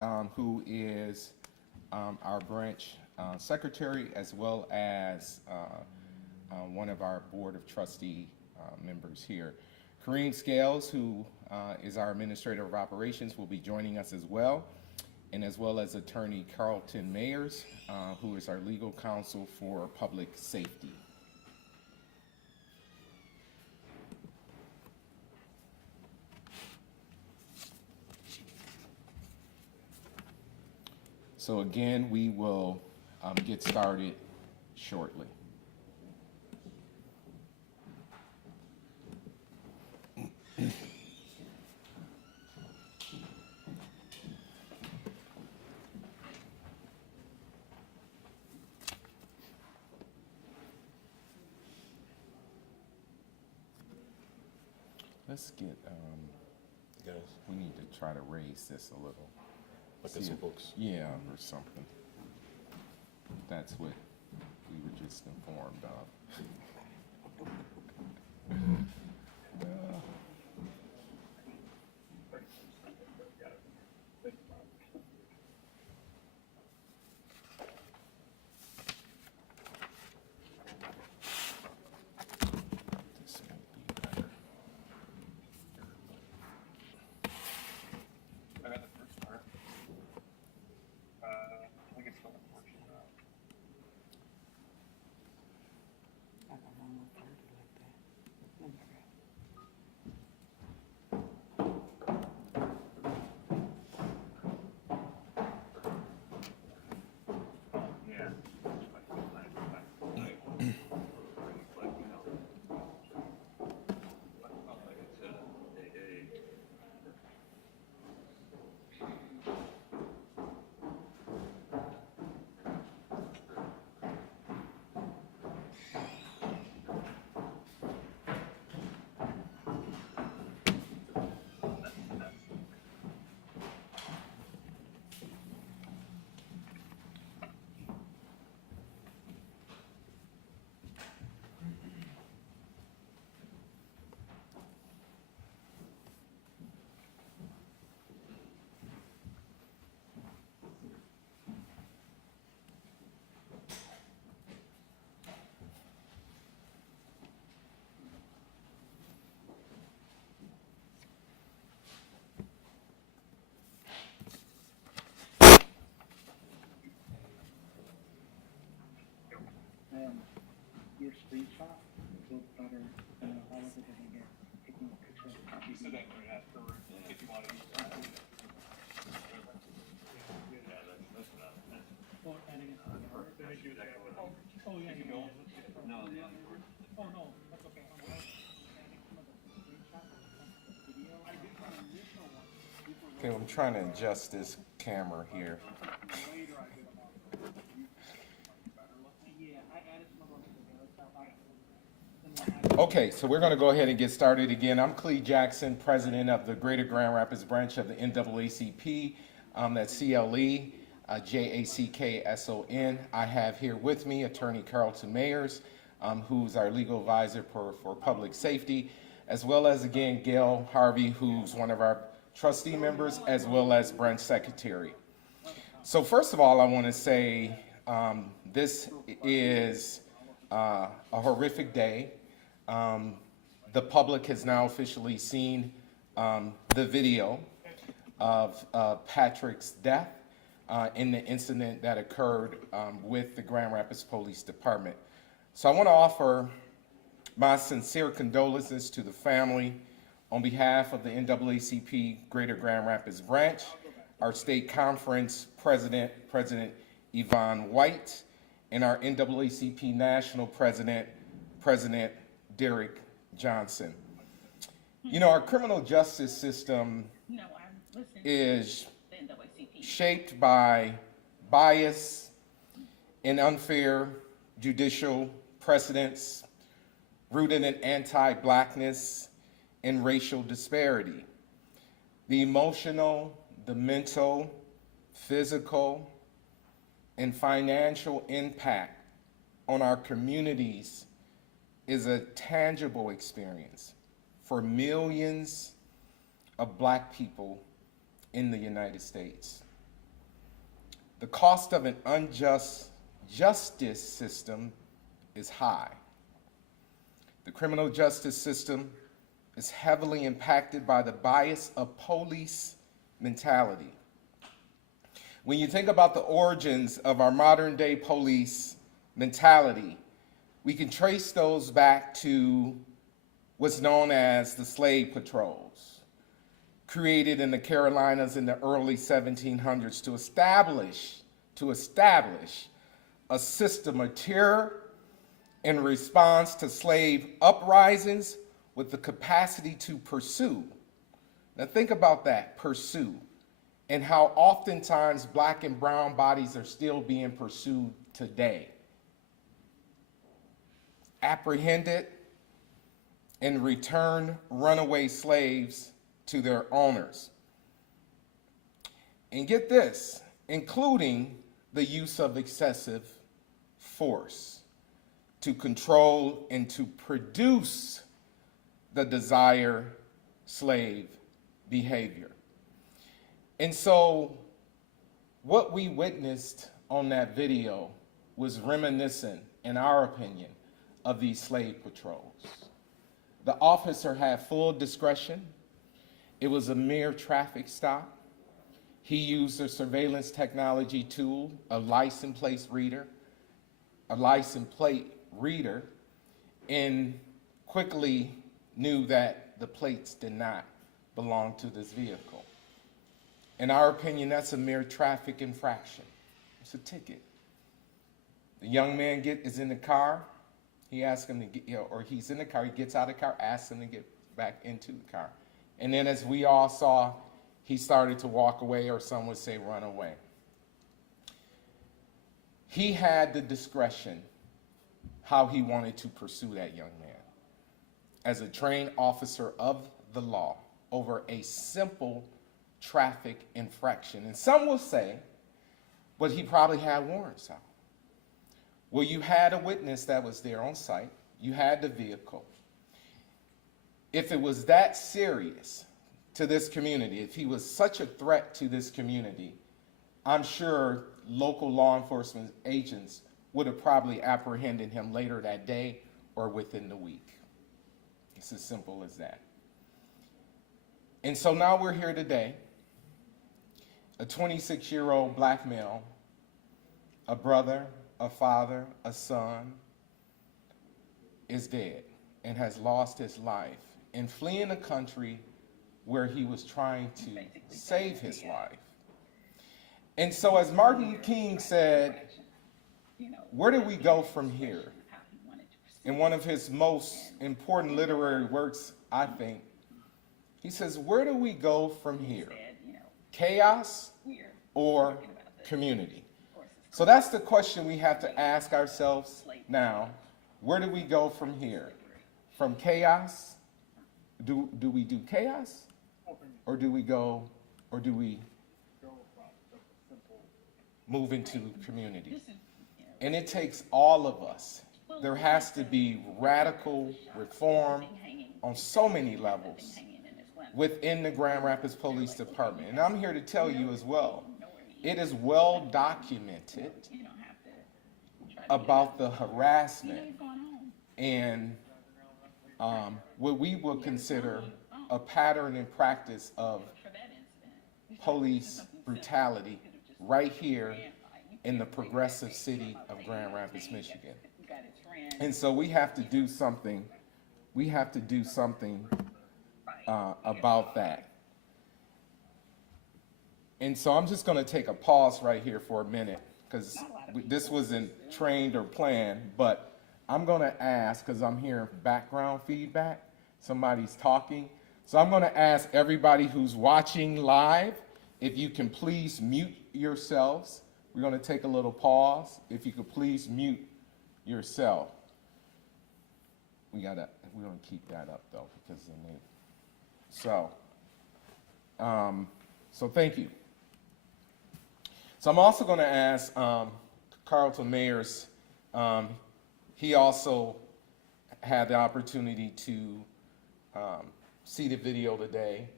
who is our branch secretary, as well as one of our board of trustee members here. Kareem Scales, who is our administrator of operations, will be joining us as well, and as well as attorney Carlton Mayers, who is our legal counsel for public safety. So again, we will get started shortly. Let's get, we need to try to raise this a little. Look at some books. Yeah, or something. That's what we were just informed of. This might be better. I got the first part. I think it's still unfortunate. I don't know no party like that. Never had. Yeah. Your screenshot look better than all of it that I get taking a picture of You copies. said that right afterward, if you want to use that. Yeah, that's what I was. Or adding it to the art. Oh, yeah, you know. No, Oh, no, that's okay. I'm adding some of the screenshots of the video. I did my initial one. Okay, I'm trying to adjust this camera here. Later I did them all. Yeah, I added some of those together, so Okay, so we're going to go ahead and get started again. I'm Cle Jackson, president of the Greater Grand Rapids Branch of the NAACP. That's CLE, JACKSON. I have here with me attorney Carlton Mayers, who's our legal advisor for public safety, as well as, again, Gail Harvey, who's one of our trustee members, as well as branch secretary. So first of all, I want to say this is a horrific day. The public has now officially seen the video of Patrick's death in the incident that occurred with the Grand Rapids Police Department. So I want to offer my sincere condolences to the family on behalf of the NAACP Greater Grand Rapids Branch, our state conference president, President Yvonne White, and our NAACP national president, President Derek Johnson. You know, our criminal justice system is shaped by bias and unfair judicial precedents rooted in anti-blackness and racial disparity. The emotional, the mental, physical, and financial impact on our communities is a tangible experience for millions of Black people in the United States. The cost of an unjust justice system is high. The criminal justice system is heavily impacted by the bias of police mentality. When you think about the origins of our modern day police mentality, we can trace those back to what's known as the slave patrols, created in the Carolinas in the early 1700s to establish a system of terror in response to slave uprisings with the capacity to pursue. Now think about that, pursue, and how oftentimes black and brown bodies are still being pursued today. Apprehended and return runaway slaves to their owners. And get this, including the use of excessive force to control and to produce the desired slave behavior. And so what we witnessed on that video was reminiscent, in our opinion, of these slave patrols. The officer had full discretion. It was a mere traffic stop. He used a surveillance technology tool, a license plate reader, and quickly knew that the plates did not belong to this vehicle. In our opinion, that's a mere traffic infraction. It's a ticket. The young man is in the car. He asks him to get, or he's in the car, he gets out of the car, asks him to get back into the car. And then as we all saw, he started to walk away, or some would say run away. He had the discretion how he wanted to pursue that young man as a trained officer of the law over a simple traffic infraction. And some will say, but he probably had warrants out. Well, you had a witness that was there on site. You had the vehicle. If it was that serious to this community, if he was such a threat to this community, I'm sure local law enforcement agents would have probably apprehended him later that day or within the week. It's as simple as that. And so now we're here today, a 26-year-old black male, a brother, a father, a son, is dead and has lost his life in fleeing a country where he was trying to save his life. And so as Martin King said, where do we go from here? In one of his most important literary works, I think, he says, where do we go from here? Chaos or community? So that's the question we have to ask ourselves now. Where do we go from here? From chaos? Do we do chaos? Or do we move into community? And it takes all of us. There has to be radical reform on so many levels within the Grand Rapids Police Department. And I'm here to tell you as well, it is well documented about the harassment and what we would consider a pattern and practice of police brutality right here in the progressive city of Grand Rapids, Michigan. And so we have to do something. We have to do something about that. And so I'm just going to take a pause right here for a minute because this wasn't trained or planned, but I'm going to ask, because I'm hearing background feedback, somebody's talking. So I'm going to ask everybody who's watching live, if you can please mute yourselves. We're going to take a little pause. If you could please mute yourself. We're going to keep that up though, because then so thank you. So I'm also going to ask Carlton Mayers. He also had the opportunity to see the video today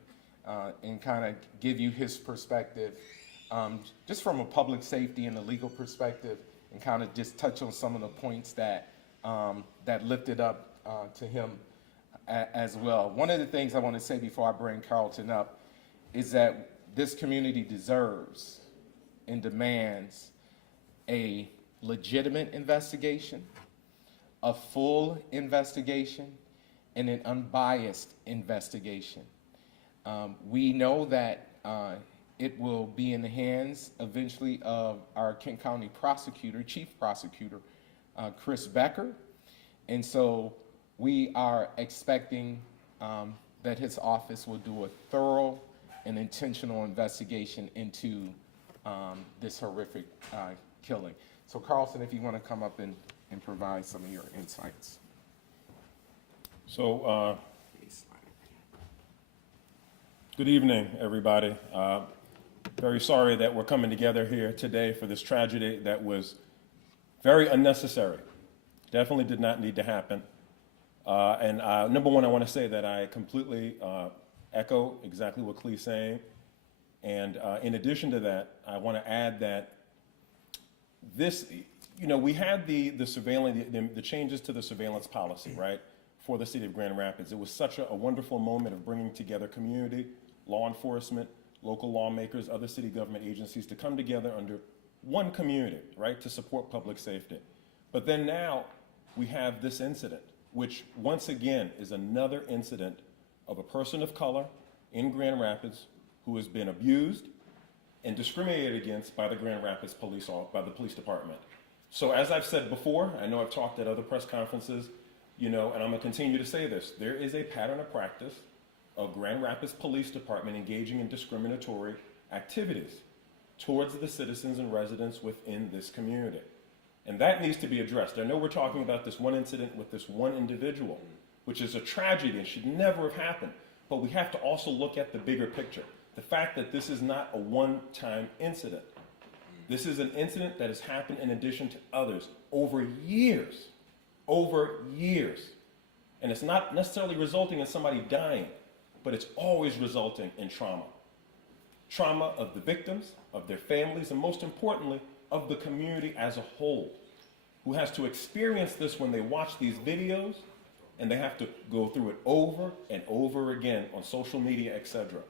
and kind of give you his perspective just from a public safety and a legal perspective, and kind of just touch on some of the points that that lifted up to him as well. One of the things I want to say before I bring Carlton up is that this community deserves and demands a legitimate investigation, a full investigation, and an unbiased investigation. We know that it will be in the hands eventually of our Kent County prosecutor, chief prosecutor, Chris Becker. And so we are expecting that his office will do a thorough and intentional investigation into this horrific killing. So Carlton, if you want to come up and provide some of your insights. So, good evening, everybody. Very sorry that we're coming together here today for this tragedy that was very unnecessary. Definitely did not need to happen. Number one, I want to say that I completely echo exactly what Cle's saying. And in addition to that, I want to add that this, we had the surveillance, the changes to the surveillance policy, right, for the city of Grand Rapids. It was such a wonderful moment of bringing together community, law enforcement, local lawmakers, other city government agencies to come together under one community, right, to support public safety. But then now we have this incident, which once again is another incident of a person of color in Grand Rapids who has been abused and discriminated against by the Grand Rapids by the police department. So as I've said before, I know I've talked at other press conferences, and I'm going to continue to say this, there is a pattern of practice of Grand Rapids Police Department engaging in discriminatory activities towards the citizens and residents within this community. And that needs to be addressed. I know we're talking about this one incident with this one individual, which is a tragedy and should never have happened. But we have to also look at the bigger picture. The fact that this is not a one-time incident. This is an incident that has happened in addition to others over years. And it's not necessarily resulting in somebody dying, but it's always resulting in trauma. Trauma of the victims, of their families, and most importantly, of the community as a whole, who has to experience this when they watch these videos, and they have to go through it over and over again on social media, etc.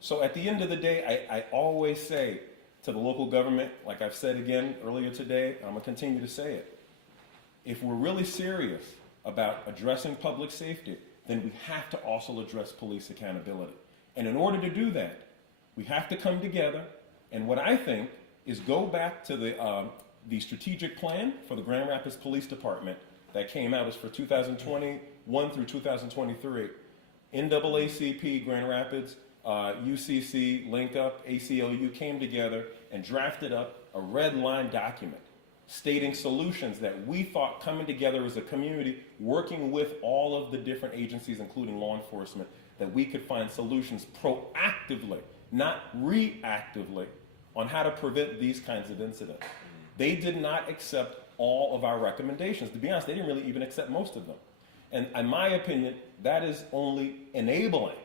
So at the end of the day, I always say to the local government, like I've said again earlier today, I'm going to continue to say it, if we're really serious about addressing public safety, then we have to also address police accountability. And in order to do that, we have to come together, and what I think is go back to the strategic plan for the Grand Rapids Police Department that came out as for 2021 through 2023. NAACP Grand Rapids, UCC, Link Up, ACLU came together and drafted up a red line document stating solutions that we thought coming together as a community, working with all of the different agencies, including law enforcement, that we could find solutions proactively, not reactively, on how to prevent these kinds of incidents. They did not accept all of our recommendations. To be honest, they didn't really even accept most of them. And in my opinion, that is only enabling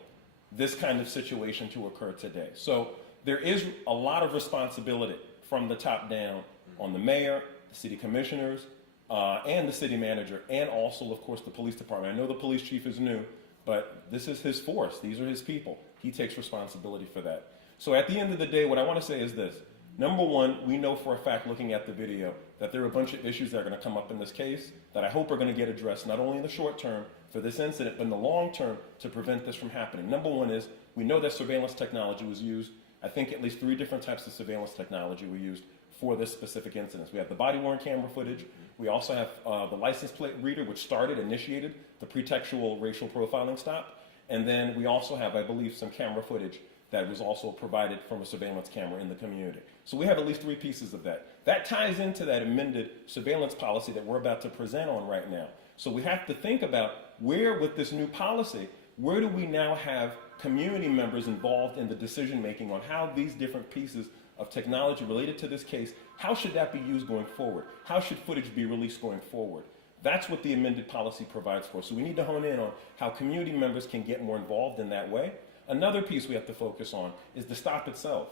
this kind of situation to occur today. So there is a lot of responsibility from the top down on the mayor, the city commissioners, and the city manager, and also, of course, the police department. I know the police chief is new, but this is his force. These are his people. He takes responsibility for that. So at the end of the day, what I want to say is this. Number one, we know for a fact, looking at the video, that there are a bunch of issues that are going to come up in this case that I hope are going to get addressed, not only in the short term for this incident, but in the long term to prevent this from happening. Number one is, we know that surveillance technology was used. I think at least 3 different types of surveillance technology were used for this specific incident. We have the body-worn camera footage. We also have the license plate reader, which initiated the pretextual racial profiling stop. And then we also have, I believe, some camera footage that was also provided from a surveillance camera in the community. So we have at least 3 pieces of that. That ties into that amended surveillance policy that we're about to present on right now. So we have to think about where, with this new policy, where do we now have community members involved in the decision-making on how these different pieces of technology related to this case, how should that be used going forward? How should footage be released going forward? That's what the amended policy provides for. So we need to hone in on how community members can get more involved in that way. Another piece we have to focus on is the stop itself.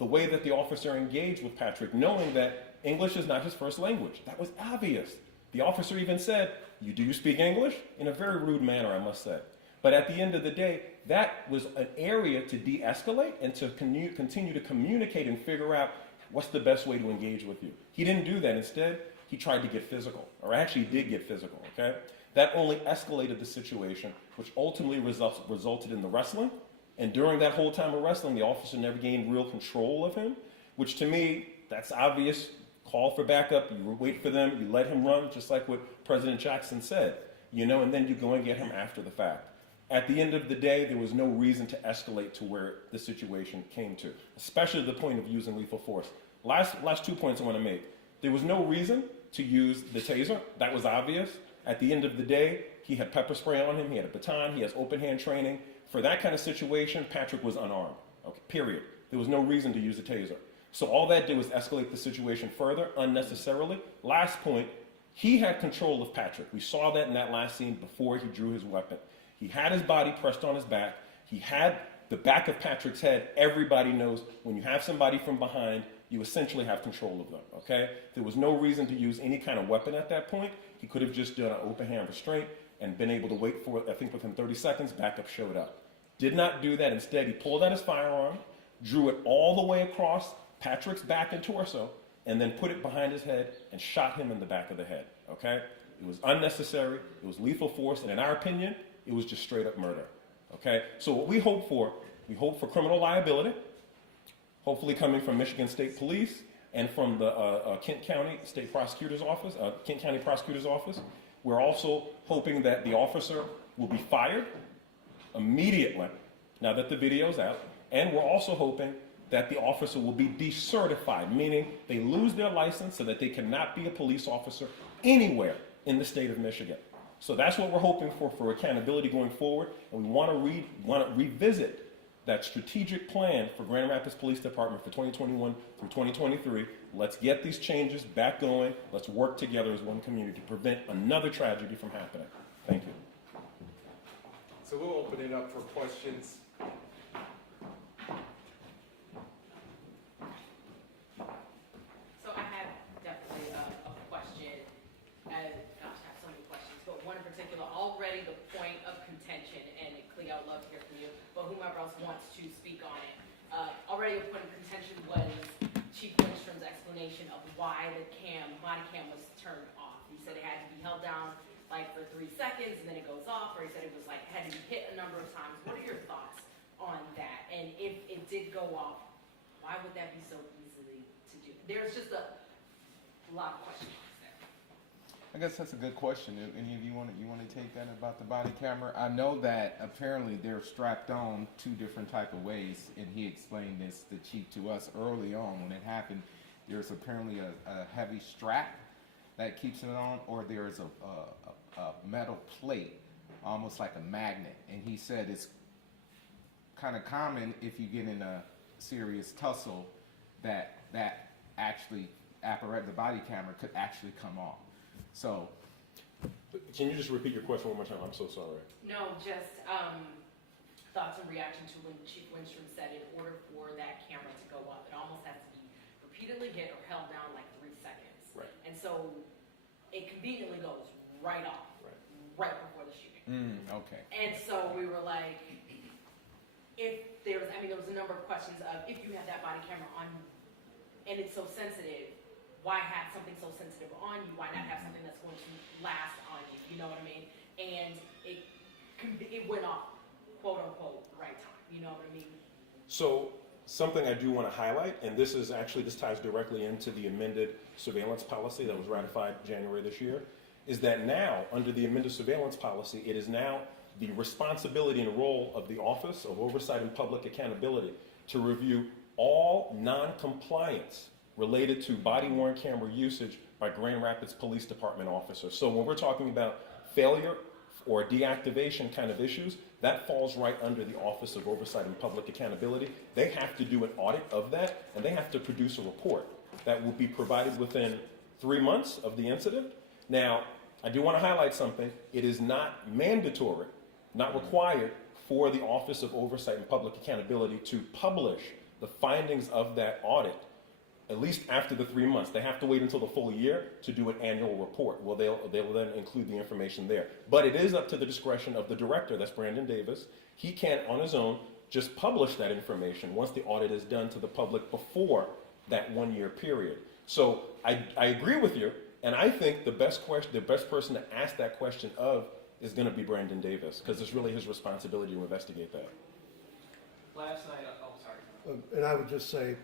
the way that the officer engaged with Patrick, knowing that English is not his first language. That was obvious. The officer even said, do you speak English? In a very rude manner, I must say. But at the end of the day, that was an area to de-escalate and to continue to communicate and figure out what's the best way to engage with you. He didn't do that. Instead, he tried to get physical, or actually did get physical, okay? That only escalated the situation, which ultimately resulted in the wrestling. And during that whole time of wrestling, the officer never gained real control of him, which to me, that's obvious. Call for backup, you wait for them, you let him run, just like what President Jackson said, and then you go and get him after the fact. At the end of the day, there was no reason to escalate to where the situation came to, especially the point of using lethal force. Last 2 points I want to make. There was no reason to use the taser. That was obvious. At the end of the day, he had pepper spray on him, he had a baton, he has open hand training. For that kind of situation, Patrick was unarmed, okay, period. There was no reason to use a taser. So all that did was escalate the situation further, unnecessarily. Last point, he had control of Patrick. We saw that in that last scene before he drew his weapon. He had his body pressed on his back. He had the back of Patrick's head. Everybody knows when you have somebody from behind, you essentially have control of them, okay? There was no reason to use any kind of weapon at that point. He could have just done an open hand restraint and been able to wait for, I think within 30 seconds, backup showed up. Did not do that. Instead, he pulled out his firearm, drew it all the way across Patrick's back and torso, and then put it behind his head and shot him in the back of the head, okay? It was unnecessary, it was lethal force, and in our opinion, it was just straight up murder, okay? So what we hope for criminal liability, hopefully coming from Michigan State Police and from the Kent County State Prosecutor's Office, Kent County Prosecutor's Office. We're also hoping that the officer will be fired immediately, now that the video's out, and we're also hoping that the officer will be decertified, meaning they lose their license so that they cannot be a police officer anywhere in the state of Michigan. So that's what we're hoping for accountability going forward, and we want to revisit that strategic plan for Grand Rapids Police Department for 2021 through 2023. Let's get these changes back going. Let's work together as one community to prevent another tragedy from happening. Thank you. So we'll open it up for questions. So I have definitely a question. Gosh, I have so many questions, but one in particular, already the point of contention, and Cle, I would love to hear from you, but whomever else wants to speak on it. Already a point of contention was Chief Lindstrom's explanation of why the body cam was turned off. He said it had to be held down like for 3 seconds and then it goes off, or he said it was like had to be hit a number of times. What are your thoughts on that? And if it did go off, why would that be so easily to do? There's just a lot of questions there. I guess that's a good question. Any of you want to take that about the body camera? I know that apparently they're strapped on 2 different type of ways, and he explained this, the chief, to us early on when it happened. There's apparently a heavy strap that keeps it on, or there's a metal plate, almost like a magnet. And he said it's kind of common if you get in a serious tussle that actually the body camera could actually come off. So, Can you just repeat your question one more time? I'm so sorry. No, just thoughts and reaction to when Chief Lindstrom said in order for that camera to go up, it almost has to be repeatedly hit or held down like 3 seconds. Right. And so it conveniently goes right off, right before the shooting. okay. And so we were like, there was a number of questions of if you have that body camera on and it's so sensitive, why have something so sensitive on you? Why not have something that's going to last on you? You know what I mean? And it went off, quote unquote, right time. You know what I mean? So something I do want to highlight, and this ties directly into the amended surveillance policy that was ratified January this year, is that now, under the amended surveillance policy, it is now the responsibility and role of the Office of Oversight and Public Accountability to review all non-compliance related to body-worn camera usage by Grand Rapids Police Department officers. So when we're talking about failure or deactivation kind of issues, that falls right under the Office of Oversight and Public Accountability. They have to do an audit of that, and they have to produce a report that will be provided within 3 months of the incident. Now, I do want to highlight something. It is not mandatory, not required for the Office of Oversight and Public Accountability to publish the findings of that audit, at least after the 3 months. They have to wait until the full year to do an annual report. Well, they will then include the information there. But it is up to the discretion of the director, that's Brandon Davis. He can't, on his own, just publish that information once the audit is done to the public before that 1 year period. So I agree with you, and I think the best person to ask that question of is going to be Brandon Davis, because it's really his responsibility to investigate that. Last night, oh, sorry. And I would just say,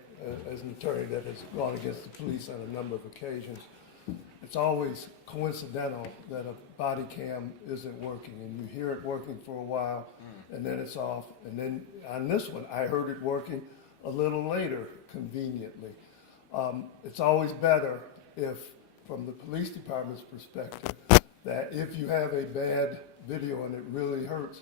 as an attorney that has gone against the police on a number of occasions, it's always coincidental that a body cam isn't working, and you hear it working for a while, and then it's off. And then on this one, I heard it working a little later, conveniently. It's always better if, from the police department's perspective, that if you have a bad video and it really hurts,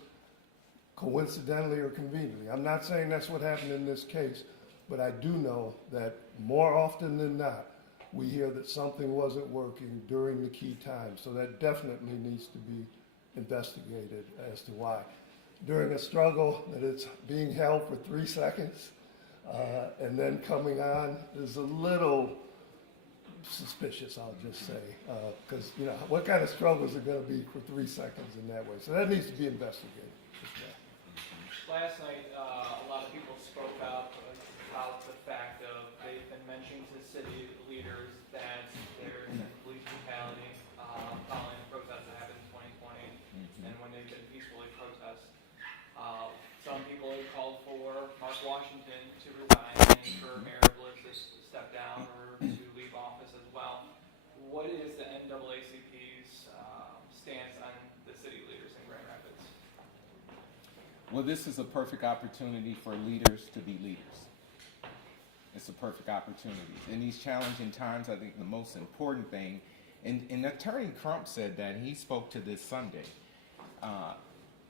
coincidentally or conveniently. I'm not saying that's what happened in this case, but I do know that more often than not, we hear that something wasn't working during the key time. So that definitely needs to be investigated as to why. During a struggle that it's being held for 3 seconds and then coming on is a little suspicious, I'll just say, because you know, what kind of struggles are going to be for 3 seconds in that way? So that needs to be investigated. Last night, a lot of people spoke up about the fact of they've been mentioning to city leaders that there's been police brutality following the protests that happened in 2020 and when they've been peacefully protest. Some people have called for Mark Washington to resign and for Mayor Bliss to step down or to leave office as well. What is the NAACP's stance on the city leaders in Grand Rapids? Well, this is a perfect opportunity for leaders to be leaders. It's a perfect opportunity. In these challenging times, I think the most important thing, and Attorney Crump said that he spoke to this Sunday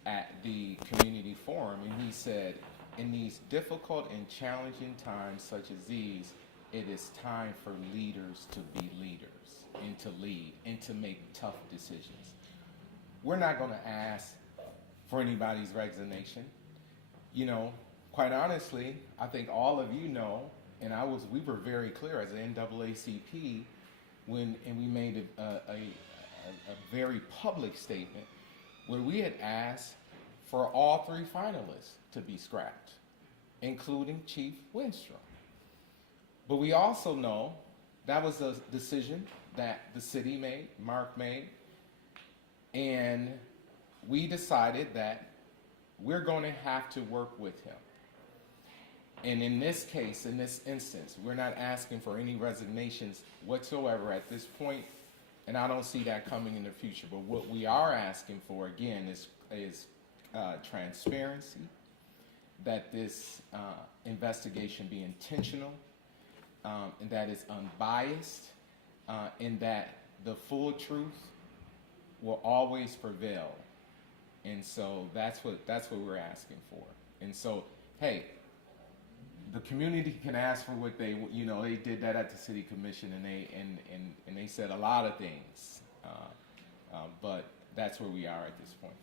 at the community forum, and he said, in these difficult and challenging times such as these, it is time for leaders to be leaders and to lead and to make tough decisions. We're not going to ask for anybody's resignation. You know, quite honestly, I think all of you know, and we were very clear as an NAACP and we made a very public statement where we had asked for all 3 finalists to be scrapped, including Chief Winstrom. But we also know that was a decision that the city made, Mark made, and we decided that we're going to have to work with him. And in this case, in this instance, we're not asking for any resignations whatsoever at this point, and I don't see that coming in the future. But what we are asking for, again, is transparency, that this investigation be intentional, and that it's unbiased, and that the full truth will always prevail. And so that's what we're asking for. And so, hey, the community can ask for what they did that at the city commission, and they said a lot of things, but that's where we are at this point.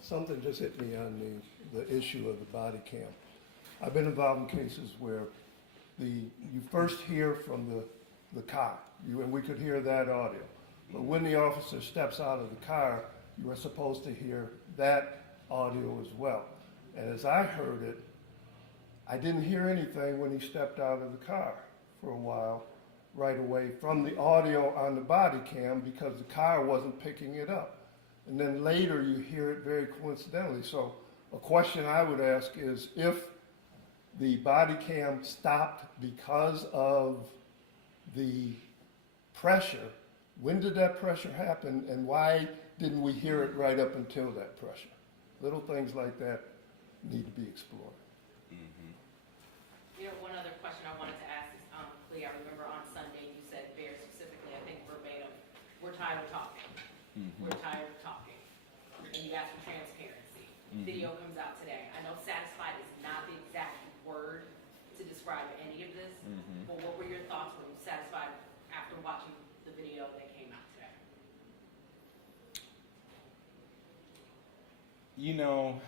Something just hit me on the issue of the body cam. I've been involved in cases where you first hear from the cop, and we could hear that audio. But when the officer steps out of the car, you are supposed to hear that audio as well. And as I heard it, I didn't hear anything when he stepped out of the car for a while right away from the audio on the body cam because the car wasn't picking it up. And then later you hear it very coincidentally. So a question I would ask is, if the body cam stopped because of the pressure, when did that pressure happen, and why didn't we hear it right up until that pressure? Little things like that need to be explored. You know, one other question I wanted to ask is, Cle, I remember on Sunday you said very specifically, I think verbatim, we're tired of talking. We're tired of talking. And you asked for transparency. Video comes out today. I know satisfied is not the exact word to describe any of this, but what were your thoughts when you satisfied after watching the video that came out today? You know,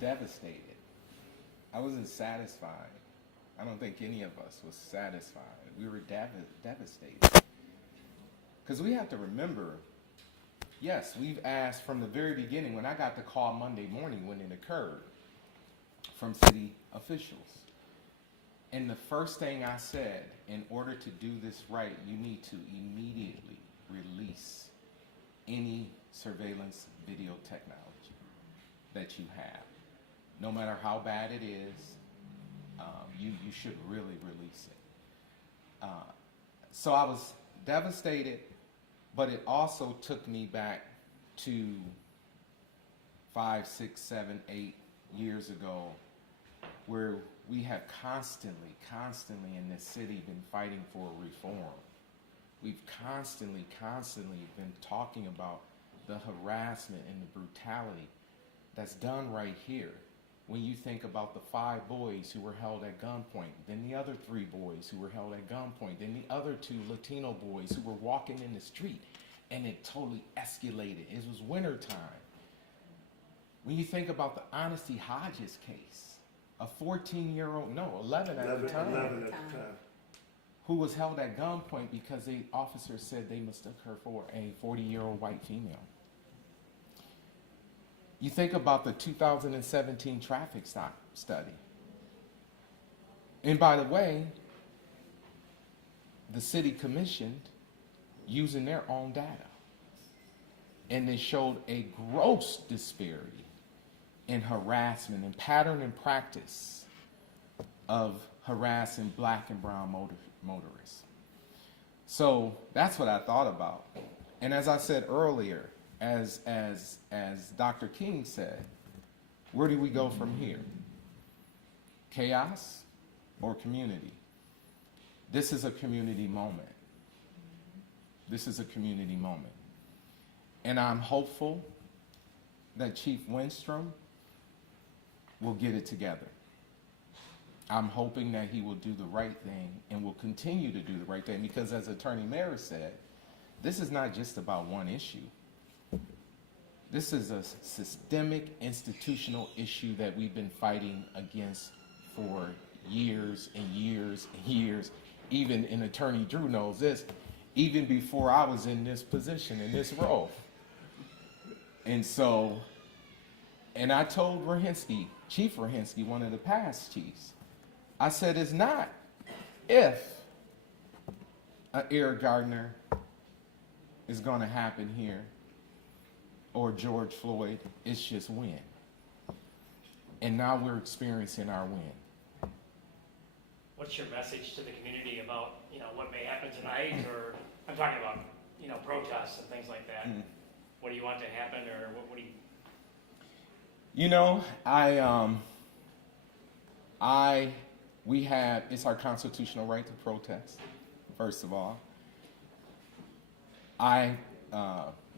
devastated. I wasn't satisfied. I don't think any of us was satisfied. We were devastated. Because we have to remember, yes, we've asked from the very beginning, when I got the call Monday morning when it occurred, from city officials. And the first thing I said, in order to do this right, you need to immediately release any surveillance video technology that you have. No matter how bad it is, you should really release it. So I was devastated, but it also took me back to 5, 6, 7, 8 years ago, where we have constantly in this city been fighting for reform. We've constantly been talking about the harassment and the brutality that's done right here. When you think about the 5 boys who were held at gunpoint, then the other 3 boys who were held at gunpoint, then the other 2 Latino boys who were walking in the street, and it totally escalated. It was wintertime. When you think about the Honesty Hodges case, a 14-year-old, no, 11 at the time, 11 at the time. who was held at gunpoint because the officers said they mistook her for a 40-year-old white female. You think about the 2017 traffic stop study. And by the way, the city commissioned using their own data. And they showed a gross disparity in harassment and pattern and practice of harassing black and brown motorists. So that's what I thought about. And as I said earlier, as Dr. King said, where do we go from here? Chaos or community? This is a community moment. This is a community moment. And I'm hopeful that Chief Winstrom will get it together. I'm hoping that he will do the right thing and will continue to do the right thing, because as Attorney Mayer said, this is not just about one issue. This is a systemic institutional issue that we've been fighting against for years and years and years. Even, and Attorney Drew knows this, even before I was in this position, in this role. And so, and I told Rahinsky, Chief Rahinsky, one of the past chiefs, I said, it's not if an Eric Gardner is going to happen here or George Floyd, it's just when. And now we're experiencing our win. What's your message to the community about, what may happen tonight, or I'm talking about, protests and things like that. What do you want to happen, or what do you? It's our constitutional right to protest, first of all. I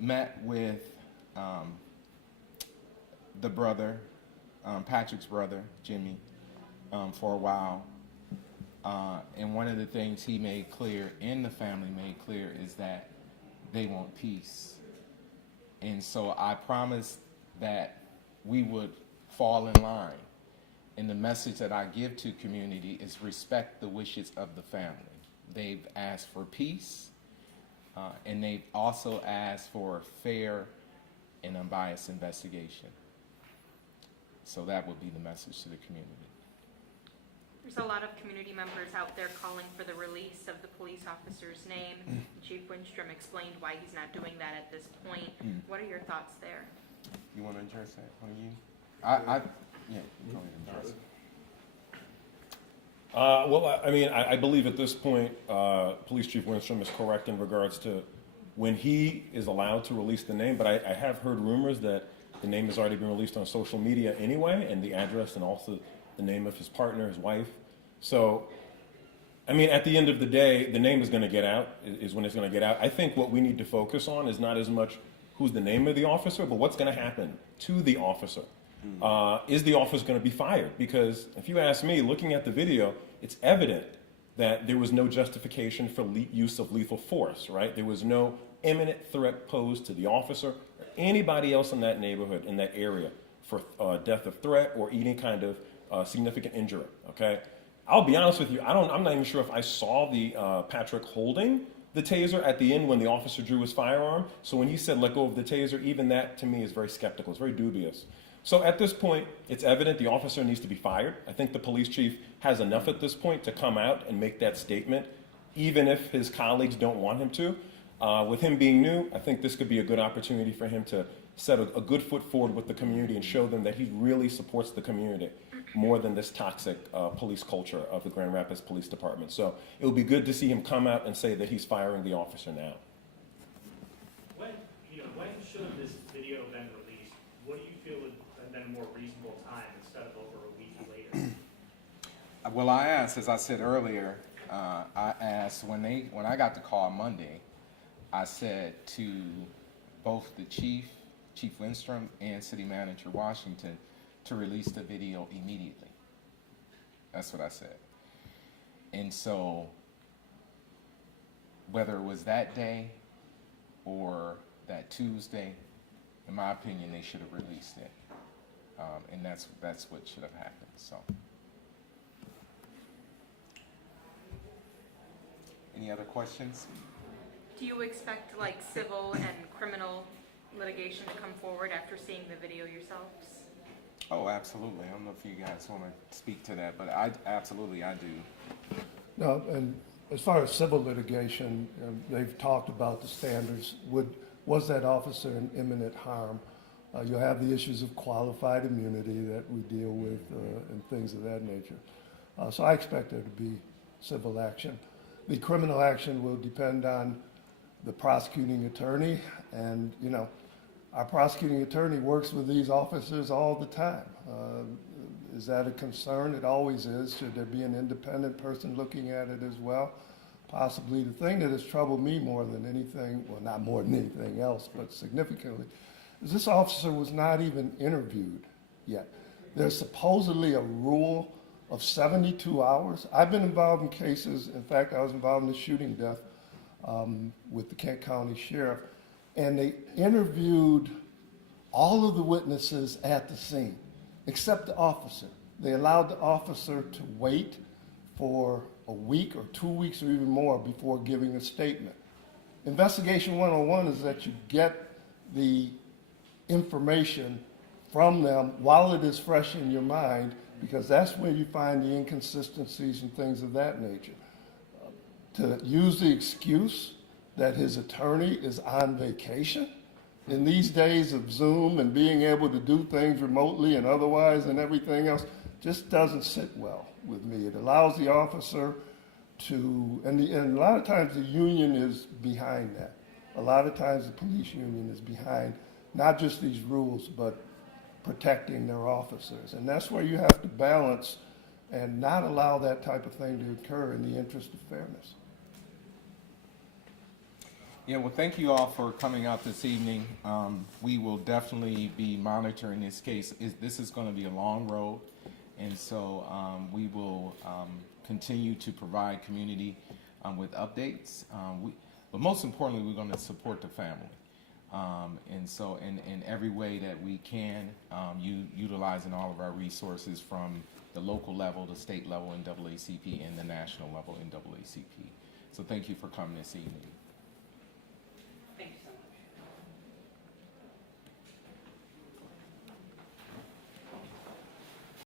met with the brother, Patrick's brother, Jimmy, for a while. And one of the things he made clear, and the family made clear, is that they want peace. And so I promised that we would fall in line. And the message that I give to community is respect the wishes of the family. They've asked for peace, and they've also asked for a fair and unbiased investigation. So that would be the message to the community. There's a lot of community members out there calling for the release of the police officer's name. Chief Winstrom explained why he's not doing that at this point. What are your thoughts there? You want to address that? One of you? Yeah, go ahead and address it. Well, I believe at this point, Police Chief Winstrom is correct in regards to when he is allowed to release the name, but I have heard rumors that the name has already been released on social media anyway, and the address, and also the name of his partner, his wife. So, at the end of the day, the name is going to get out, is when it's going to get out. I think what we need to focus on is not as much who's the name of the officer, but what's going to happen to the officer. Is the officer going to be fired? Because if you ask me, looking at the video, it's evident that there was no justification for use of lethal force, right? There was no imminent threat posed to the officer or anybody else in that neighborhood, in that area, for death of threat or any kind of significant injury. Okay, I'll be honest with you. I'm not even sure if I saw the Patrick holding the taser at the end when the officer drew his firearm. So when he said let go of the taser, even that to me is very skeptical. It's very dubious. So at this point, it's evident the officer needs to be fired. I think the police chief has enough at this point to come out and make that statement, even if his colleagues don't want him to. With him being new, I think this could be a good opportunity for him to set a good foot forward with the community and show them that he really supports the community more than this toxic police culture of the Grand Rapids Police Department. So it would be good to see him come out and say that he's firing the officer now. When should have this video been released? What do you feel would have been a more reasonable time instead of over a week later? Well, I asked, as I said earlier, I asked when I got the call Monday, I said to both the Chief Lindstrom, and City Manager Washington to release the video immediately. That's what I said. And so, whether it was that day or that Tuesday, in my opinion, they should have released it. And that's what should have happened. So, any other questions? Do you expect like civil and criminal litigation to come forward after seeing the video yourselves? Oh, absolutely. I don't know if you guys want to speak to that, but I do. No, and as far as civil litigation, they've talked about the standards. Was that officer in imminent harm? You'll have the issues of qualified immunity that we deal with and things of that nature. So I expect there to be civil action. The criminal action will depend on the prosecuting attorney, and our prosecuting attorney works with these officers all the time. Is that a concern? It always is. Should there be an independent person looking at it as well? Possibly. The thing that has troubled me more than anything, well, not more than anything else, but significantly, is this officer was not even interviewed yet. There's supposedly a rule of 72 hours. I've been involved in cases, in fact, I was involved in the shooting death with the Kent County Sheriff, and they interviewed all of the witnesses at the scene, except the officer. They allowed the officer to wait for a week or 2 weeks or even more before giving a statement. Investigation 101 is that you get the information from them while it is fresh in your mind, because that's where you find the inconsistencies and things of that nature. To use the excuse that his attorney is on vacation in these days of Zoom and being able to do things remotely and otherwise and everything else just doesn't sit well with me. It allows the officer to, and a lot of times the union is behind that. A lot of times the police union is behind not just these rules, but protecting their officers. And that's where you have to balance and not allow that type of thing to occur in the interest of fairness. Yeah, well, thank you all for coming out this evening. We will definitely be monitoring this case. This is going to be a long road, and so we will continue to provide community with updates. But most importantly, we're going to support the family. And so in every way that we can, utilizing all of our resources from the local level, the state level in NAACP, and the national level in NAACP. So thank you for coming this evening.